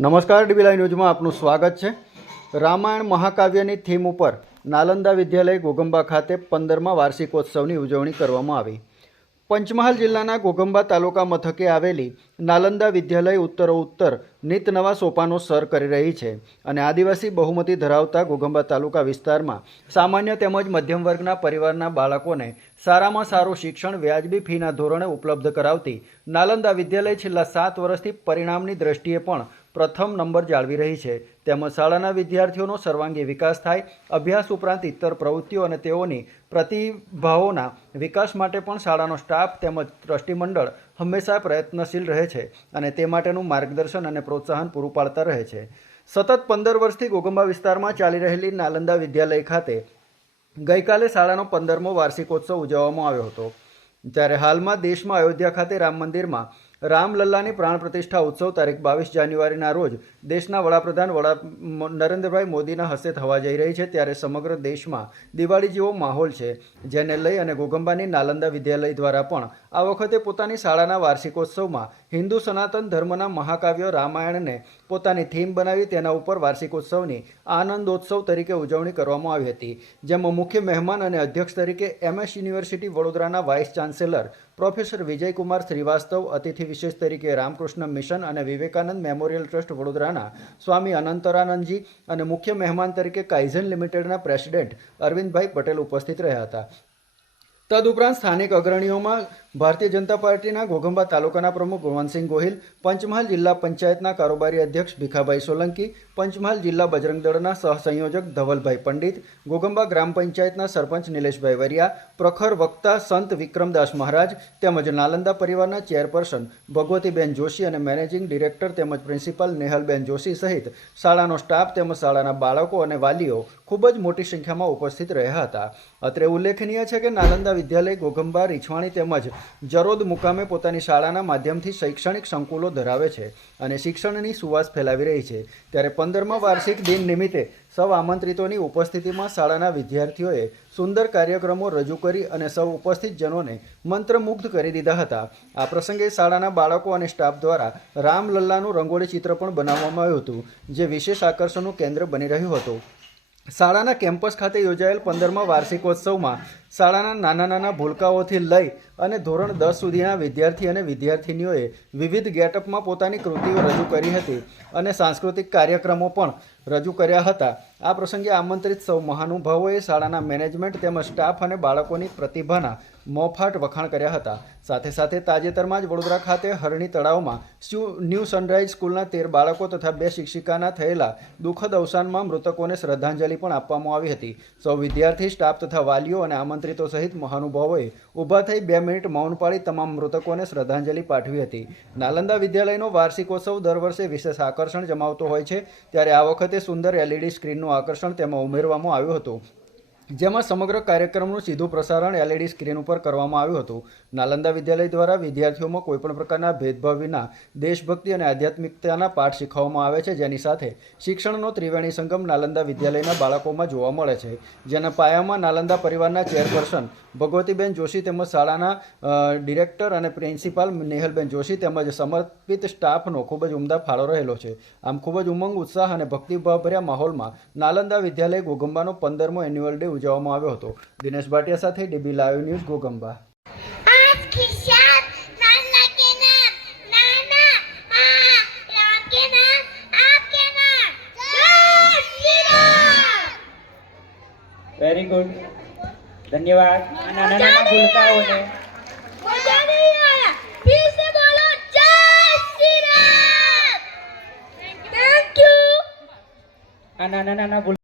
નમસ્કાર ડીબીલાઈ ન્યૂઝમાં આપનું સ્વાગત છે. રામાયણ મહાકાવ્યની થીમ ઉપર નાલંદા વિદ્યાલય ગોગંબા ખાતે પંદરમા વાર્ષિકોત્સવની ઉજવણી કરવામાં આવી. પંચમહાલ જિલ્લાના ગોગંબા તાલુકા મથકે આવેલી નાલંદા વિદ્યાલય ઉત્તરો ઉત્તર નિત નવા સોપાનો સર કરી રહી છે અને આદિવાસી બહુમતી ધરાવતા ગોગંબા તાલુકા વિસ્તારમાં સામાન્ય તેમજ મધ્યમ વર્ગના પરિવારના બાળકોને સારામાં સારું શિક્ષણ, વ્યાજબી ફીના ધોરણે ઉપલબ્ધ કરાવતી નાલંદા વિદ્યાલય છેલ્લા સાત વર્ષથી પરિણામની દ્રષ્ટિએ પણ પ્રથમ નંબર જાળવી રહી છે. તેમજ શાળાના વિદ્યાર્થીઓનો સર્વાંગી વિકાસ થાય, અભ્યાસ ઉપરાંત ઇતર પ્રવૃત્તિઓ અને તેઓની પ્રતિભાઓના વિકાસ માટે પણ શાળાનો સ્ટાફ તેમજ ટ્રસ્ટી મંડળ હંમેશા પ્રયત્નશીલ રહે છે અને તે માટેનું માર્ગદર્શન અને પ્રોત્સાહન પૂરું પાડતા રહે છે. સતત પંદર વર્ષથી ગોગંબા વિસ્તારમાં ચાલી રહેલી નાલંદા વિદ્યાલય ખાતે ગઈકાલે શાળાનો પંદરમો વાર્ષિકોત્સવ ઉજવવામાં આવ્યો હતો. જ્યારે હાલમાં દેશમાં અયોધ્યા ખાતે રામ મંદિરમાં રામલલ્લાની પ્રાણ પ્રતિષ્ઠા ઉત્સવ તારીખ બાવીસ જાન્યુઆરીના રોજ દેશના વડાપ્રધાન વડા નરેન્દ્રભાઈ મોદીના હસ્તે થવા જઈ રહી છે, ત્યારે સમગ્ર દેશમાં દિવાળી જેવો માહોલ છે, જેને લઈ અને ગોગંબાની નાલંદા વિદ્યાલય દ્વારા પણ આ વખતે પોતાની શાળાના વાર્ષિકોત્સવમાં હિન્દુ સનાતન ધર્મના મહાકાવ્ય રામાયણને પોતાની થીમ બનાવી તેના ઉપર વાર્ષિકોત્સવની આનંદોત્સવ તરીકે ઉજવણી કરવામાં આવી હતી, જેમાં મુખ્ય મહેમાન અને અધ્યક્ષ તરીકે એમએસ યુનિવર્સિટી વડોદરાના vice chancellor professor Vijaykumar Shrivastava, અતિથિ વિશેષ તરીકે રામકૃષ્ણ મિશન અને વિવેકાનંદ મેમોરિયલ ટ્રસ્ટ વડોદરાના સ્વામી અનંતરાનંદજી અને મુખ્ય મહેમાન તરીકે કાઇઝન લિમિટેડના પ્રેસિડેન્ટ અરવિંદભાઈ પટેલ ઉપસ્થિત રહ્યા હતા. તદુપરાંત સ્થાનિક અગ્રણીઓમાં ભારતીય જનતા પાર્ટીના ઘોઘંબા તાલુકાના પ્રમુખ ગુણવંતસિંહ ગોહિલ, પંચમહાલ જિલ્લા પંચાયતના કારોબારી અધ્યક્ષ ભીખાભાઈ સોલંકી, પંચમહાલ જિલ્લા બજરંગ દળના સહસંયોજક ધવલભાઈ પંડિત, ઘોઘંબા ગ્રામ પંચાયતના સરપંચ નિલેશભાઈ વરિયા, પ્રખર વક્તા સંત વિક્રમદાસ મહારાજ તેમજ નાલંદા પરિવારના ચેરપર્સન ભગવતીબેન જોશી અને મેનેજિંગ ડિરેક્ટર તેમજ પ્રિન્સિપાલ નેહલબેન જોશી સહિત શાળાનો સ્ટાફ તેમજ શાળાના બાળકો અને વાલીઓ ખૂબ જ મોટી સંખ્યામાં ઉપસ્થિત રહ્યા હતા. અત્રે ઉલ્લેખનીય છે કે નાલંદા વિદ્યાલય, ઘોઘંબા, રીછવાણી તેમજ જરોદ મુકામે પોતાની શાળાના માધ્યમથી શૈક્ષણિક સંકુલો ધરાવે છે અને શિક્ષણની સુવાસ ફેલાવી રહી છે. ત્યારે પંદરમા વાર્ષિક દિન નિમિત્તે સૌ આમંત્રિતોની ઉપસ્થિતિમાં શાળાના વિદ્યાર્થીઓએ સુંદર કાર્યક્રમો રજૂ કરી અને સૌ ઉપસ્થિત જનોને મંત્રમુગ્ધ કરી દીધા હતા. આ પ્રસંગે શાળાના બાળકો અને સ્ટાફ દ્વારા રામલલ્લાનું રંગોળી ચિત્ર પણ બનાવવામાં આવ્યું હતું, જે વિશેષ આકર્ષણનું કેન્દ્ર બની રહ્યું હતું. શાળાના કેમ્પસ ખાતે યોજાયેલ પંદરમા વાર્ષિકોત્સવમાં શાળાના નાના નાના ભૂલકાઓથી લઈ અને ધોરણ દસ સુધીના વિદ્યાર્થી અને વિદ્યાર્થિનીઓએ વિવિધ ગેટઅપમાં પોતાની કૃતિઓ રજૂ કરી હતી અને સાંસ્કૃતિક કાર્યક્રમો પણ રજૂ કર્યા હતા. આ પ્રસંગે આમંત્રિત સૌ મહાનુભાવોએ શાળાના મેનેજમેન્ટ તેમજ સ્ટાફ અને બાળકોની પ્રતિભાના મોફાટ વખાણ કર્યા હતા. સાથે સાથે તાજેતરમાં જ વડોદરા ખાતે હરણી તળાવમાં ન્યૂ સનરાઇઝ સ્કૂલના તેર બાળકો તથા બે શિક્ષિકાના થયેલા દુઃખદ અવસાનમાં મૃતકોને શ્રદ્ધાંજલિ પણ આપવામાં આવી હતી. સૌ વિદ્યાર્થી, સ્ટાફ તથા વાલીઓ અને આમંત્રિતો સહિત મહાનુભાવોએ ઊભા થઈ બે મિનિટ મૌન પાળી તમામ મૃતકોને શ્રદ્ધાંજલિ પાઠવી હતી. નાલંદા વિદ્યાલયનો વાર્ષિકોત્સવ દર વર્ષે વિશેષ આકર્ષણ જમાવતો હોય છે. ત્યારે આ વખતે સુંદર એલઈડી સ્ક્રીનનું આકર્ષણ તેમાં ઉમેરવામાં આવ્યું હતું. જેમાં સમગ્ર કાર્યક્રમનું સીધું પ્રસારણ એલઈડી સ્ક્રીન ઉપર કરવામાં આવ્યું હતું. નાલંદા વિદ્યાલય દ્વારા વિદ્યાર્થીઓમાં કોઈપણ પ્રકારના ભેદભાવ વિના દેશભક્તિ અને આધ્યાત્મિકતાના પાઠ શીખવવામાં આવે છે. જેની સાથે શિક્ષણનો ત્રિવેણી સંગમ નાલંદા વિદ્યાલયના બાળકોમાં જોવા મળે છે. જેના પાયામાં નાલંદા પરિવારના ચેરપર્સન ભગવતીબેન જોશી તેમજ શાળાના ડિરેક્ટર અને પ્રિન્સિપાલ નેહલબેન જોશી તેમજ સમર્પિત સ્ટાફનો ખૂબ જ ઉમદા ફાળો રહેલો છે. આમ ખૂબ જ ઉમંગ, ઉત્સાહ અને ભક્તિભાવભર્યા માહોલમાં નાલંદા વિદ્યાલય ગોગંબાનો પંદરમો એન્યુઅલ ડે ઉજવવામાં આવ્યો હતો. દિનેશ ભાટિયા સાથે DB live news Gogamba. Very good ધન્યવાદ. નાના નાના ભૂલકાઓને નાના નાના ભૂલ